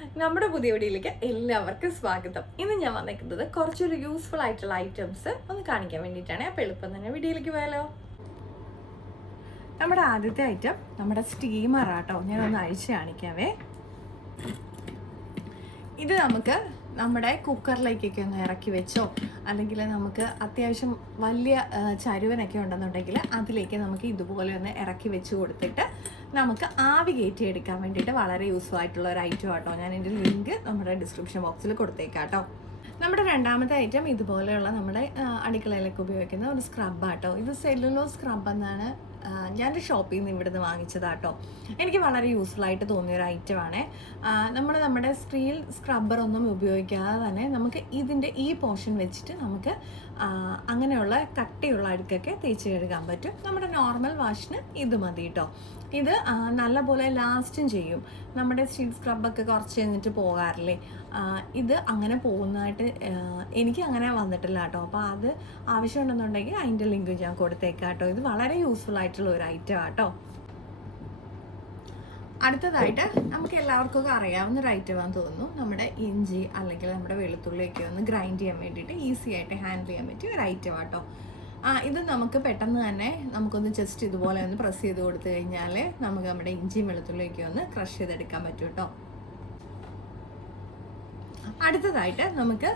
നമ്മുടെ പുതിയ വീഡിയോയിലേക്ക് എല്ലാവർക്കും സ്വാഗതം. ഇന്ന് ഞാൻ വന്നിരിക്കുന്നത് കുറച്ചൊരു യൂസ്ഫുൾ ആയിട്ടുള്ള ഐറ്റംസ് ഒന്ന് കാണിക്കാൻ വേണ്ടിയിട്ടാണ്. അപ്പോൾ എളുപ്പം തന്നെ വീഡിയോയിലേക്ക് പോയാലോ. നമ്മുടെ ആദ്യത്തെ ഐറ്റം നമ്മുടെ സ്റ്റീമറാട്ടോ. ഞാനൊന്ന് അഴിച്ച് കാണിക്കാവേ. ഇത് നമുക്ക് നമ്മുടെ കുക്കറിലേക്കൊക്കെ ഒന്ന് ഇറക്കി വെച്ചോ, അല്ലെങ്കിൽ നമുക്ക് അത്യാവശ്യം വലിയ ചരുവനൊക്കെ ഉണ്ടെന്നുണ്ടെങ്കിൽ അതിലേക്ക് നമുക്ക് ഇതുപോലെ ഒന്ന് ഇറക്കി വെച്ച് കൊടുത്തിട്ട് നമുക്ക് ആവി കയറ്റി എടുക്കാൻ വേണ്ടിയിട്ട് വളരെ യൂസ്ഫുൾ ആയിട്ടുള്ള ഒരു ഐറ്റം ആട്ടോ. ഞാൻ എൻ്റെ ലിങ്ക് നമ്മുടെ ഡിസ്ക്രിപ്ഷൻ ബോക്സിൽ കൊടുത്തേക്കാം കേട്ടോ. നമ്മുടെ രണ്ടാമത്തെ ഐറ്റം ഇതുപോലെയുള്ള നമ്മുടെ അടുക്കളയിലൊക്കെ ഉപയോഗിക്കുന്ന ഒരു സ്ക്രബാട്ടോ. ഇത് സെല്ലുലോ സ്ക്രബ് എന്നാണ് ഞാനൊരു ഷോപ്പിൽ നിന്ന് ഇവിടുന്ന് വാങ്ങിച്ചതാട്ടോ. എനിക്ക് വളരെ യൂസ്ഫുൾ ആയിട്ട് തോന്നിയൊരു ഐറ്റമാണ്. നമ്മുടെ സ്റ്റീൽ സ്ക്രബ്ബറൊന്നും ഉപയോഗിക്കാതെ തന്നെ നമുക്ക് ഇതിൻ്റെ ഈ പോർഷൻ വെച്ചിട്ട് നമുക്ക് അങ്ങനെയുള്ള കട്ടിയുള്ള അഴുക്കൊക്കെ തേച്ച് കഴുകാൻ പറ്റും. നമ്മുടെ നോർമൽ വാഷിന് ഇത് മതി കേട്ടോ. ഇത് നല്ലപോലെ ലാസ്റ്റും ചെയ്യും. നമ്മുടെ സ്റ്റീൽ സ്ക്രബൊക്കെ കുറച്ച് കഴിഞ്ഞിട്ട് പോകാറില്ലേ, ഇത് അങ്ങനെ പോകുന്നതായിട്ട് എനിക്ക് അങ്ങനെ വന്നിട്ടില്ല കേട്ടോ. അപ്പോൾ അത് ആവശ്യമുണ്ടെന്നുണ്ടെങ്കിൽ അതിൻ്റെ ലിങ്ക് ഞാൻ കൊടുത്തേക്കാം കേട്ടോ. ഇത് വളരെ യൂസ്ഫുൾ ആയിട്ടുള്ള ഒരു ഐറ്റം ആട്ടോ. അടുത്തതായിട്ട് നമുക്ക് എല്ലാവർക്കും അറിയാവുന്ന ഒരു ഐറ്റമാണെന്ന് തോന്നുന്നു. നമ്മുടെ ഇഞ്ചി അല്ലെങ്കിൽ നമ്മുടെ വെളുത്തുള്ളിയൊക്കെ ഒന്ന് ഗ്രൈൻഡ് ചെയ്യാൻ വേണ്ടിയിട്ട് ഈസി ആയിട്ട് ഹാൻഡിൽ ചെയ്യാൻ പറ്റിയ ഒരു ഐറ്റം ആട്ടോ. ഇത് നമുക്ക് പെട്ടെന്ന് തന്നെ നമുക്കൊന്ന് ജസ്റ്റ് ഇതുപോലെ ഒന്ന് പ്രസ് ചെയ്ത് കൊടുത്തു കഴിഞ്ഞാൽ നമുക്ക് നമ്മുടെ ഇഞ്ചിയും വെളുത്തുള്ളിയൊക്കെ ഒന്ന് ക്രഷ് ചെയ്തെടുക്കാൻ പറ്റും കേട്ടോ. അടുത്തതായിട്ട് നമുക്ക്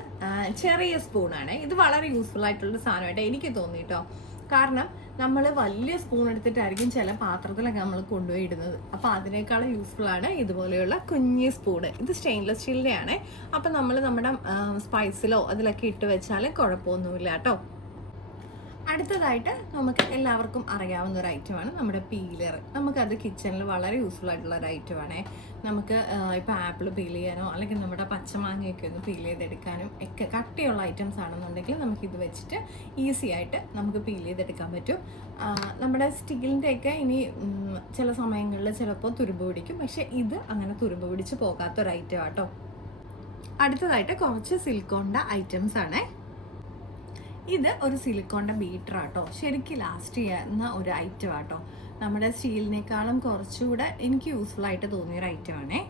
ചെറിയ സ്പൂണാണ്. ഇത് വളരെ യൂസ്ഫുൾ ആയിട്ടുള്ള സാധനമായിട്ട് എനിക്ക് തോന്നി കേട്ടോ. കാരണം നമ്മൾ വലിയ സ്പൂൺ എടുത്തിട്ടായിരിക്കും ചില പാത്രത്തിലൊക്കെ നമ്മൾ കൊണ്ടുപോയി ഇടുന്നത്. അപ്പോൾ അതിനേക്കാളും യൂസ്ഫുൾ ആണ് ഇതുപോലെയുള്ള കുഞ്ഞി സ്പൂണ്. ഇത് സ്റ്റെയിൻലെസ് സ്റ്റീലിൻ്റെ ആണ്. അപ്പം നമ്മൾ നമ്മുടെ സ്പൈസിലോ അതിലൊക്കെ ഇട്ട് വെച്ചാൽ കുഴപ്പമൊന്നുമില്ല കേട്ടോ. അടുത്തതായിട്ട് നമുക്ക് എല്ലാവർക്കും അറിയാവുന്ന ഒരു ഐറ്റമാണ് നമ്മുടെ പീലർ. നമുക്കത് കിച്ചണിൽ വളരെ യൂസ്ഫുൾ ആയിട്ടുള്ള ഒരു ഐറ്റമാണ്. നമുക്ക് ഇപ്പോൾ ആപ്പിൾ പീൽ ചെയ്യാനോ അല്ലെങ്കിൽ നമ്മുടെ പച്ചമാങ്ങയൊക്കെ ഒന്ന് പീൽ ചെയ്തെടുക്കാനും ഒക്കെ കട്ടിയുള്ള ഐറ്റംസ് ആണെന്നുണ്ടെങ്കിൽ നമുക്കിത് വെച്ചിട്ട് ഈസി ആയിട്ട് നമുക്ക് പീൽ ചെയ്തെടുക്കാൻ പറ്റും. നമ്മുടെ സ്റ്റീലിൻ്റെയൊക്കെ ഇനി ചില സമയങ്ങളിൽ ചിലപ്പോൾ തുരുമ്പ് പിടിക്കും, പക്ഷേ ഇത് അങ്ങനെ തുരുമ്പ് പിടിച്ച് പോകാത്തൊരു ഐറ്റം ആട്ടോ. അടുത്തതായിട്ട് കുറച്ച് സിലിക്കോണിൻ്റെ ഐറ്റംസ് ആണ്. ഇത് ഒരു സിലിക്കോണിൻ്റെ ബീറ്റർ ആട്ടോ. ശരിക്കും ലാസ്റ്റ് ചെയ്യുന്ന ഒരു ഐറ്റം ആട്ടോ. നമ്മുടെ സ്റ്റീലിനേക്കാളും കുറച്ചുകൂടെ എനിക്ക് യൂസ്ഫുൾ ആയിട്ട് തോന്നിയൊരു ഐറ്റമാണേ.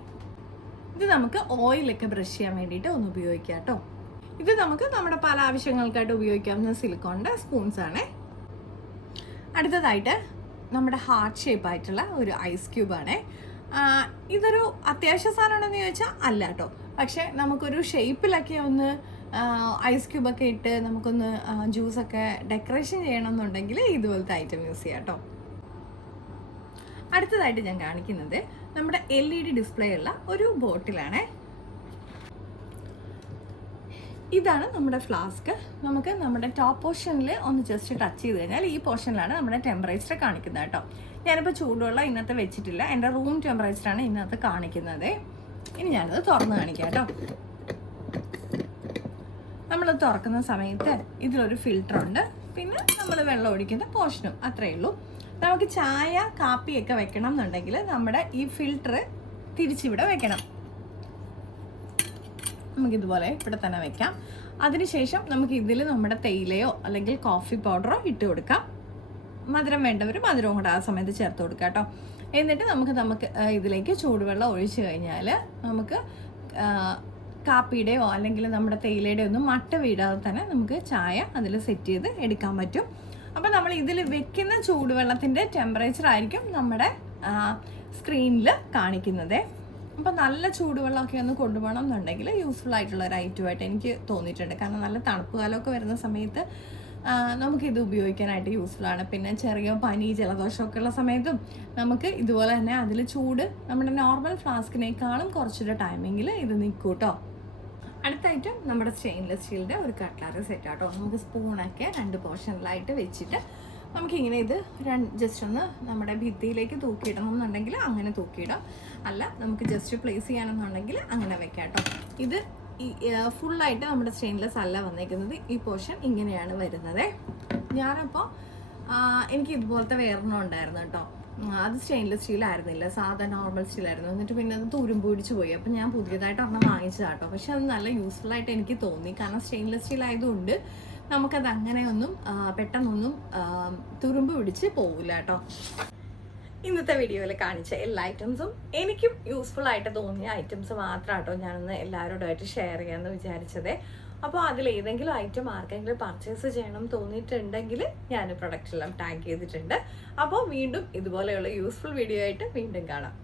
ഇത് നമുക്ക് ഓയിലൊക്കെ ബ്രഷ് ചെയ്യാൻ വേണ്ടിയിട്ട് ഒന്ന് ഉപയോഗിക്കാം കേട്ടോ. ഇത് നമുക്ക് നമ്മുടെ പല ആവശ്യങ്ങൾക്കായിട്ട് ഉപയോഗിക്കാവുന്ന സിലിക്കോണിൻ്റെ സ്പൂൺസ് ആണേ. അടുത്തതായിട്ട് നമ്മുടെ ഹാർട്ട് ഷേപ്പ് ആയിട്ടുള്ള ഒരു ഐസ് ക്യൂബാണേ. ഇതൊരു അത്യാവശ്യ സാധനമാണെന്ന് ചോദിച്ചാൽ അല്ല കേട്ടോ. പക്ഷേ നമുക്കൊരു ഷേപ്പിലൊക്കെ ഒന്ന് ഐസ് ക്യൂബൊക്കെ ഇട്ട് നമുക്കൊന്ന് ജ്യൂസൊക്കെ ഡെക്കറേഷൻ ചെയ്യണമെന്നുണ്ടെങ്കിൽ ഇതുപോലത്തെ ഐറ്റം യൂസ് ചെയ്യാം കേട്ടോ. അടുത്തതായിട്ട് ഞാൻ കാണിക്കുന്നത് നമ്മുടെ LED ഡിസ്പ്ലേ ഉള്ള ഒരു ബോട്ടിലാണ്. ഇതാണ് നമ്മുടെ ഫ്ലാസ്ക്. നമുക്ക് നമ്മുടെ ടോപ്പ് പോർഷനിൽ ഒന്ന് ജസ്റ്റ് ടച്ച് ചെയ്ത് കഴിഞ്ഞാൽ ഈ പോർഷനിലാണ് നമ്മുടെ ടെമ്പറേച്ചർ കാണിക്കുന്നത് കേട്ടോ. ഞാനിപ്പോൾ ചൂടുവെള്ളം ഇന്നത്തെ വെച്ചിട്ടില്ല, എൻ്റെ റൂം ടെമ്പറേച്ചറാണ് ഇന്നത്തെ കാണിക്കുന്നത്. ഇനി ഞാനത് തുറന്ന് കാണിക്കാം കേട്ടോ. നമ്മൾ തുറക്കുന്ന സമയത്ത് ഇതിലൊരു ഫിൽറ്റർ ഉണ്ട്, പിന്നെ നമ്മൾ വെള്ളം ഒഴിക്കുന്ന പോർഷനും, അത്രയേ ഉള്ളൂ. നമുക്ക് ചായ കാപ്പിയൊക്കെ വെക്കണം എന്നുണ്ടെങ്കിൽ നമ്മുടെ ഈ ഫിൽറ്റർ തിരിച്ചിവിടെ വെക്കണം. നമുക്കിതുപോലെ ഇവിടെ തന്നെ വെക്കാം. അതിനുശേഷം നമുക്ക് ഇതിൽ നമ്മുടെ തേയിലയോ അല്ലെങ്കിൽ കോഫി പൗഡറോ ഇട്ട് കൊടുക്കാം. മധുരം വേണ്ടവർ മധുരവും കൂടെ ആ സമയത്ത് ചേർത്ത് കൊടുക്കാം കേട്ടോ. എന്നിട്ട് നമുക്ക് ഇതിലേക്ക് ചൂടുവെള്ളം ഒഴിച്ചു കഴിഞ്ഞാൽ നമുക്ക് കാപ്പിയുടെയോ അല്ലെങ്കിൽ നമ്മുടെ തേയിലയുടെയോ ഒന്നും മട്ട വീടാതെ തന്നെ നമുക്ക് ചായ അതിൽ സെറ്റ് ചെയ്ത് എടുക്കാൻ പറ്റും. അപ്പോൾ നമ്മൾ ഇതിൽ വെക്കുന്ന ചൂടുവെള്ളത്തിൻ്റെ ടെമ്പറേച്ചർ ആയിരിക്കും നമ്മുടെ സ്ക്രീനിൽ കാണിക്കുന്നത്. അപ്പോൾ നല്ല ചൂടുവെള്ളമൊക്കെ ഒന്ന് കൊണ്ടുപോകണം എന്നുണ്ടെങ്കിൽ യൂസ്ഫുൾ ആയിട്ടുള്ള ഒരു ഐറ്റമായിട്ട് എനിക്ക് തോന്നിയിട്ടുണ്ട്. കാരണം നല്ല തണുപ്പ് കാലമൊക്കെ വരുന്ന സമയത്ത് നമുക്കിത് ഉപയോഗിക്കാനായിട്ട് യൂസ്ഫുൾ ആണ്. പിന്നെ ചെറിയ പനി ജലദോഷമൊക്കെ ഉള്ള സമയത്തും നമുക്ക് ഇതുപോലെ തന്നെ അതിൽ ചൂട് നമ്മുടെ നോർമൽ ഫ്ലാസ്കിനേക്കാളും കുറച്ചൊരു ടൈമിങ്ങിൽ ഇത് നിൽക്കും കേട്ടോ. അടുത്ത ഐറ്റം നമ്മുടെ സ്റ്റെയിൻലെസ് സ്റ്റീലിൻ്റെ ഒരു കട്ട്ലറി സെറ്റ് ആട്ടോ. നമുക്ക് സ്പൂണൊക്കെ 2 പോർഷനിലായിട്ട് വെച്ചിട്ട് നമുക്കിങ്ങനെ ഇത് ജസ്റ്റ് ഒന്ന് നമ്മുടെ ഭിത്തിയിലേക്ക് തൂക്കിയിടണം എന്നുണ്ടെങ്കിൽ അങ്ങനെ തൂക്കിയിടാം. അല്ല നമുക്ക് ജസ്റ്റ് പ്ലേസ് ചെയ്യണമെന്നുണ്ടെങ്കിൽ അങ്ങനെ വെക്കാം കേട്ടോ. ഇത് ഫുള്ളായിട്ട് നമ്മുടെ സ്റ്റെയിൻലെസ് അല്ല വന്നേക്കുന്നത്. ഈ പോർഷൻ ഇങ്ങനെയാണ് വരുന്നത്. ഞാനപ്പോൾ എനിക്ക് ഇതുപോലത്തെ വേറൊന്നും ഉണ്ടായിരുന്നു കേട്ടോ. അത് സ്റ്റെയിൻലെസ് സ്റ്റീലായിരുന്നില്ല, സാധാ നോർമൽ സ്റ്റീലായിരുന്നു. എന്നിട്ട് പിന്നെ അത് തുരുമ്പ് പിടിച്ച് പോയി. അപ്പം ഞാൻ പുതിയതായിട്ട് ഒരെണ്ണം വാങ്ങിച്ചതാട്ടോ. പക്ഷെ അത് നല്ല യൂസ്ഫുൾ ആയിട്ട് എനിക്ക് തോന്നി. കാരണം സ്റ്റെയിൻലെസ് സ്റ്റീൽ ആയതുകൊണ്ട് നമുക്കത് അങ്ങനെയൊന്നും പെട്ടെന്നൊന്നും തുരുമ്പ് പിടിച്ച് പോവില്ല കേട്ടോ. ഇന്നത്തെ വീഡിയോയിൽ കാണിച്ച എല്ലാ ഐറ്റംസും എനിക്കും യൂസ്ഫുൾ ആയിട്ട് തോന്നിയ ഐറ്റംസ് മാത്രമാട്ടോ ഞാനൊന്ന് എല്ലാവരോടുമായിട്ട് ഷെയർ ചെയ്യാമെന്ന് വിചാരിച്ചത്. അപ്പോൾ അതിലേതെങ്കിലും ഐറ്റം ആർക്കെങ്കിലും പർച്ചേസ് ചെയ്യണം തോന്നിയിട്ടുണ്ടെങ്കിൽ ഞാൻ പ്രൊഡക്റ്റെല്ലാം ടാഗ് ചെയ്തിട്ടുണ്ട്. അപ്പോൾ വീണ്ടും ഇതുപോലെയുള്ള യൂസ്ഫുൾ വീഡിയോ ആയിട്ട് വീണ്ടും കാണാം.